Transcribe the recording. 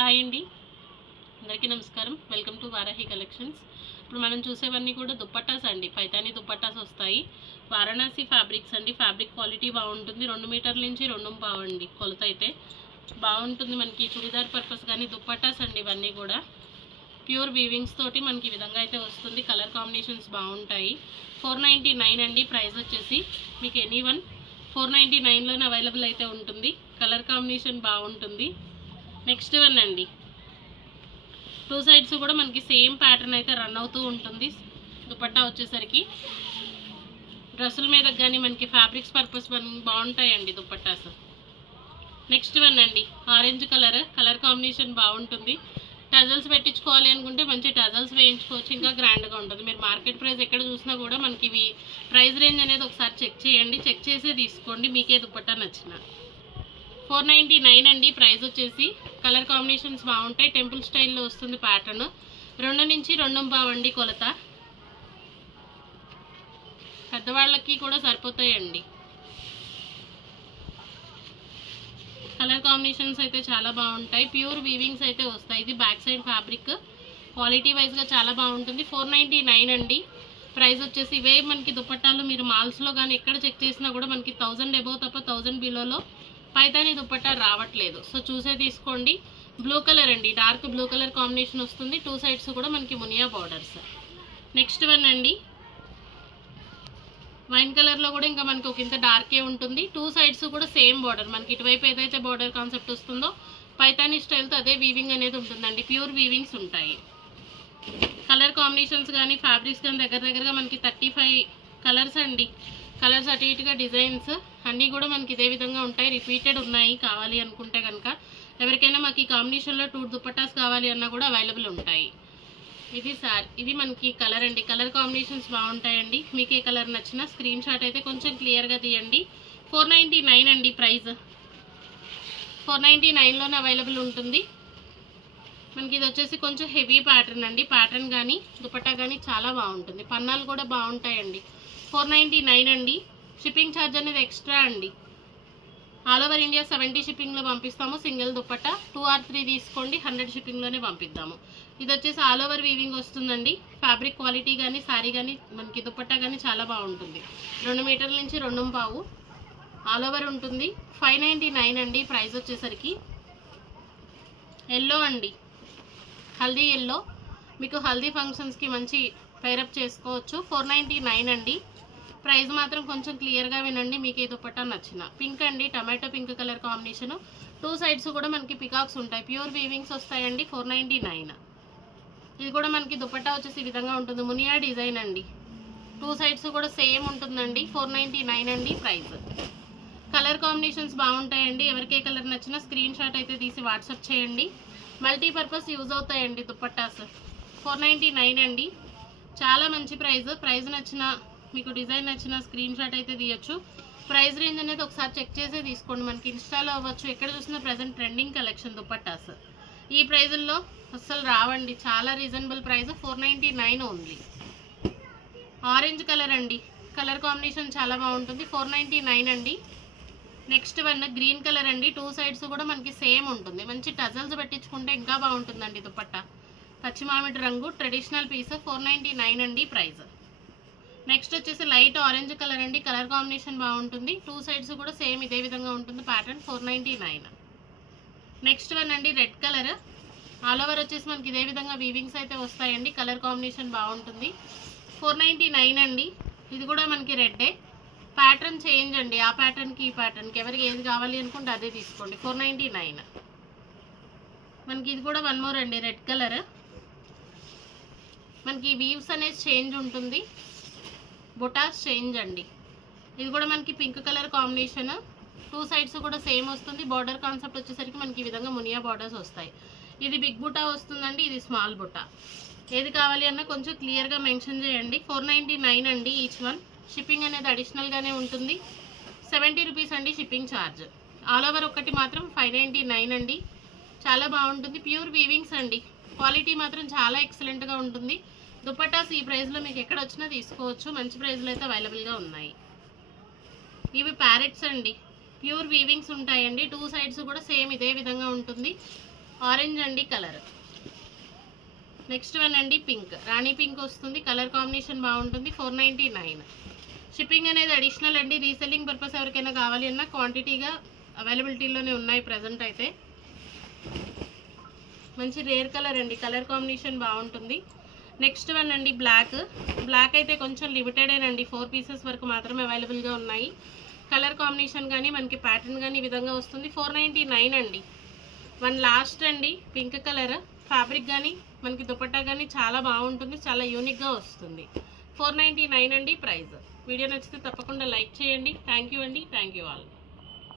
Hi అండి, అందరికీ నమస్కారం. Welcome to Varahi collections. ఇప్పుడు మనం చూసేవన్నీ కూడా దుప్పట్టాస్ అండి. పైతాని దుప్పట్టాస్ వస్తాయి. వారణాసి ఫ్యాబ్రిక్స్ అండి. ఫ్యాబ్రిక్ క్వాలిటీ బాగుంటుంది. 2 మీటర్ల నుంచి 2.5 అండి కొలత అయితే బాగుంటుంది. మనకి చుడిదార్ పర్పస్ కానీ దుప్పట్టాస్ అండి. ఇవన్నీ కూడా ప్యూర్ వీవింగ్స్ తోటి మనకి ఈ విధంగా అయితే వస్తుంది. కలర్ కాంబినేషన్స్ బాగుంటాయి. 499 అండి ప్రైస్ వచ్చేసి. మీకు ఎనీ వన్ 499లోనే అవైలబుల్ అయితే ఉంటుంది. కలర్ కాంబినేషన్ బాగుంటుంది. నెక్స్ట్ వన్ అండి, 2 సైడ్స్ కూడా మనకి సేమ్ ప్యాటర్న్ అయితే రన్ అవుతూ ఉంటుంది. దుపట్టా వచ్చేసరికి డ్రెస్సుల మీద కానీ మనకి ఫ్యాబ్రిక్స్ పర్పస్ బాగుంటాయండి దుపట్టాస్. నెక్స్ట్ వన్ అండి, ఆరెంజ్ కలర్ కాంబినేషన్ బాగుంటుంది. టజల్స్ పెట్టించుకోవాలి అనుకుంటే మంచి టజల్స్ వేయించుకోవచ్చు, ఇంకా గ్రాండ్గా ఉంటుంది. మీరు మార్కెట్ ప్రైస్ ఎక్కడ చూసినా కూడా మనకి ఇవి ప్రైస్ రేంజ్ అనేది ఒకసారి చెక్ చేయండి. చెక్ చేసే తీసుకోండి మీకే దుపట్టా నచ్చిన. 499 అండి ప్రైస్ వచ్చేసి. కలర్ కాంబినేషన్స్ బాగుంటాయి. టెంపుల్ స్టైల్లో వస్తుంది ప్యాటర్న్. 2 నుంచి 2.5 అండి కొలత. పెద్దవాళ్ళకి కూడా సరిపోతాయండి. కలర్ కాంబినేషన్స్ అయితే చాలా బాగుంటాయి. ప్యూర్ వీవింగ్స్ అయితే వస్తాయి. ఇది బ్యాక్ సైడ్ ఫ్యాబ్రిక్ క్వాలిటీ వైజ్గా చాలా బాగుంటుంది. 499 అండి ప్రైస్ వచ్చేసి. ఇవే మనకి దుపట్టాలు మీరు మాల్స్లో కానీ ఎక్కడ చెక్ చేసినా కూడా మనకి 1000 అబోవ్ తప్ప 1000 బిలోలో పైతాని దుపట్టా రావట్లేదు. సో చూసే తీసుకోండి. బ్లూ కలర్ అండి, డార్క్ బ్లూ కలర్ కాంబినేషన్ వస్తుంది. 2 సైడ్స్ కూడా మనకి మునియా బార్డర్స్. నెక్స్ట్ వన్ అండి, వైన్ కలర్లో కూడా ఇంకా మనకి ఒక ఇంత డార్కే ఉంటుంది. 2 సైడ్స్ కూడా సేమ్ బార్డర్. మనకి ఇటువైపు ఏదైతే బార్డర్ కాన్సెప్ట్ వస్తుందో పైతాని స్టైల్తో అదే వీవింగ్ అనేది ఉంటుందండి. ప్యూర్ వీవింగ్స్ ఉంటాయి. కలర్ కాంబినేషన్స్ కానీ ఫ్యాబ్రిక్స్ కానీ దగ్గరగా మనకి 35 కలర్స్ అండి. కలర్స్ అటు ఇటుగా డిజైన్స్ అన్నీ కూడా మనకి ఇదే విధంగా ఉంటాయి. రిపీటెడ్ ఉన్నాయి. కావాలి అనుకుంటే కనుక ఎవరికైనా మాకు ఈ కాంబినేషన్లో 2 దుపట్టాస్ కావాలి అన్నా కూడా అవైలబుల్ ఉంటాయి. ఇది మనకి కలర్ అండి. కలర్ కాంబినేషన్స్ బాగుంటాయండి. మీకు ఏ కలర్ నచ్చినా స్క్రీన్ షాట్ అయితే కొంచెం క్లియర్గా తీయండి. 499 అండి ప్రైస్. 499లోనే అవైలబుల్ ఉంటుంది. మనకి ఇది వచ్చేసి కొంచెం హెవీ ప్యాటర్న్ అండి. ప్యాటర్న్ కానీ దుపట్టా కానీ చాలా బాగుంటుంది. పన్నాలు కూడా బాగుంటాయండి. 499 అండి. షిప్పింగ్ ఛార్జ్ అనేది ఎక్స్ట్రా అండి. ఆల్ ఓవర్ ఇండియా 70 షిప్పింగ్లో పంపిస్తాము. సింగిల్ దుపట్టా 2 or 3 తీసుకోండి, 100 షిప్పింగ్లోనే పంపిద్దాము. ఇది వచ్చేసి ఆల్ ఓవర్ వీవింగ్ వస్తుందండి. ఫ్యాబ్రిక్ క్వాలిటీ కానీ శారీ కానీ మనకి దుపట్టా కానీ చాలా బాగుంటుంది. 2 మీటర్ల నుంచి 2.5 ఆల్ ఓవర్ ఉంటుంది. 599 అండి ప్రైస్ వచ్చేసరికి. ఎల్లో అండి, హల్దీ ఎల్లో. మీకు హల్దీ ఫంక్షన్స్కి మంచి పేరప్ చేసుకోవచ్చు. 499 అండి ప్రైస్. మాత్రం కొంచెం క్లియర్గా వినండి మీకు ఏ దుపట్టా నచ్చిన. పింక్ అండి, tomato pink colour combination. 2 sides కూడా మనకి పికాక్స్ ఉంటాయి. ప్యూర్ వీవింగ్స్ వస్తాయండి. 499. ఇది కూడా మనకి దుపట్టా వచ్చేసి ఈ విధంగా ఉంటుంది. మునియా డిజైన్ అండి. 2 సైడ్స్ కూడా సేమ్ ఉంటుందండి. 499 అండి ప్రైస్. కలర్ కాంబినేషన్స్ బాగుంటాయండి. ఎవరికే కలర్ నచ్చినా స్క్రీన్ షాట్ అయితే తీసి వాట్సాప్ చేయండి. మల్టీపర్పస్ యూజ్ అవుతాయండి దుపట్టాస్. 499 అండి. చాలా మంచి ప్రైస్. ప్రైస్ నచ్చిన మీకు డిజైన్ నచ్చిన స్క్రీన్ షాట్ అయితే తీయచ్చు. ప్రైస్ రేంజ్ అనేది ఒకసారి చెక్ చేసే తీసుకోండి. మనకి ఇన్స్టాలో అవ్వచ్చు, ఎక్కడ చూసినా ప్రజెంట్ ట్రెండింగ్ కలెక్షన్ దుపట్టాస్. ఈ ప్రైజుల్లో అస్సలు రావండి. చాలా reasonable price. 499 only. Orange colour అండి. కలర్ కాంబినేషన్ చాలా బాగుంటుంది. 499 అండి. నెక్స్ట్ వన్ గ్రీన్ కలర్ అండి. 2 సైడ్స్ కూడా మనకి సేమ్ ఉంటుంది. మంచి టజల్స్ పెట్టించుకుంటే ఇంకా బాగుంటుందండి దుపట్టా. పచ్చి మామిడి రంగు ట్రెడిషనల్ పీస్. 499 అండి ప్రైస్. నెక్స్ట్ వచ్చేసి లైట్ ఆరెంజ్ కలర్ అండి. కలర్ కాంబినేషన్ బాగుంటుంది. 2 సైడ్స్ కూడా సేమ్ ఇదే విధంగా ఉంటుంది ప్యాటర్న్. 499. నెక్స్ట్ వన్ అండి, రెడ్ కలర్. ఆల్ ఓవర్ వచ్చేసి మనకి ఇదే విధంగా వీవింగ్స్ అయితే వస్తాయండి. కలర్ కాంబినేషన్ బాగుంటుంది. 499 అండి. ఇది కూడా మనకి రెడ్డే. ప్యాటర్న్ చేంజ్ అండి. ఆ ప్యాటర్న్కి ఈ ప్యాటర్న్కి ఎవరికి ఏది కావాలి అనుకుంటే అదే తీసుకోండి. 499. మనకి ఇది కూడా వన్ మోర్ అండి, రెడ్ కలర్. మనకి వీవ్స్ అనేది చేంజ్ ఉంటుంది. బొటాస్ చేంజ్ అండి. ఇది కూడా మనకి పింక్ కలర్ కాంబినేషన్. 2 సైడ్స్ కూడా సేమ్ వస్తుంది. బార్డర్ కాన్సెప్ట్ వచ్చేసరికి మనకి ఈ విధంగా మునియా బార్డర్స్ వస్తాయి. ఇది బిగ్ బుటా వస్తుందండి, ఇది స్మాల్ బుటా. ఏది కావాలి అన్నా కొంచెం క్లియర్గా మెన్షన్ చేయండి. 499 అండి ఈచ్ వన్. షిప్పింగ్ అనేది అడిషనల్గానే ఉంటుంది. 70 రూపీస్ అండి షిప్పింగ్ ఛార్జ్. ఆల్ ఓవర్ ఒకటి మాత్రం 599 అండి. చాలా బాగుంటుంది. ప్యూర్ వీవింగ్స్ అండి. క్వాలిటీ మాత్రం చాలా ఎక్సలెంట్గా ఉంటుంది. దుపట్టాస్ ఈ ప్రైస్లో మీకు ఎక్కడ వచ్చినా తీసుకోవచ్చు. మంచి ప్రైస్లో అయితే అవైలబుల్గా ఉన్నాయి. ఇవి ప్యారెట్స్ అండి. ప్యూర్ వీవింగ్స్ ఉంటాయండి. 2 సైడ్స్ కూడా సేమ్ ఇదే విధంగా ఉంటుంది. ఆరెంజ్ అండి కలర్. నెక్స్ట్ వన్ అండి పింక్, రాణి పింక్ వస్తుంది. కలర్ కాంబినేషన్ బాగుంటుంది. 499. షిప్పింగ్ అనేది అడిషనల్ అండి. రీసెల్లింగ్ పర్పస్ ఎవరికైనా కావాలి అన్నా క్వాంటిటీగా అవైలబిలిటీలోనే ఉన్నాయి ప్రజెంట్ అయితే. మంచి రేర్ కలర్ అండి, కలర్ కాంబినేషన్ బాగుంటుంది. నెక్స్ట్ వన్ అండి బ్లాక్ అయితే కొంచెం లిమిటెడేనండి, 4 పీసెస్ వరకు మాత్రమే అవైలబుల్గా ఉన్నాయి. కలర్ కాంబినేషన్ కానీ మనకి ప్యాటర్న్ కానీ ఈ విధంగా వస్తుంది. 499 అండి. వన్ లాస్ట్ అండి పింక్ కలర్, ఫ్యాబ్రిక్ కానీ మనకి దుపట్టా కానీ చాలా బాగుంటుంది, చాలా యూనిక్గా వస్తుంది. 499 అండి ప్రైస్. వీడియో నచ్చితే తప్పకుండా లైక్ చేయండి. థ్యాంక్ యూ అండి, థ్యాంక్ యూ ఆల్.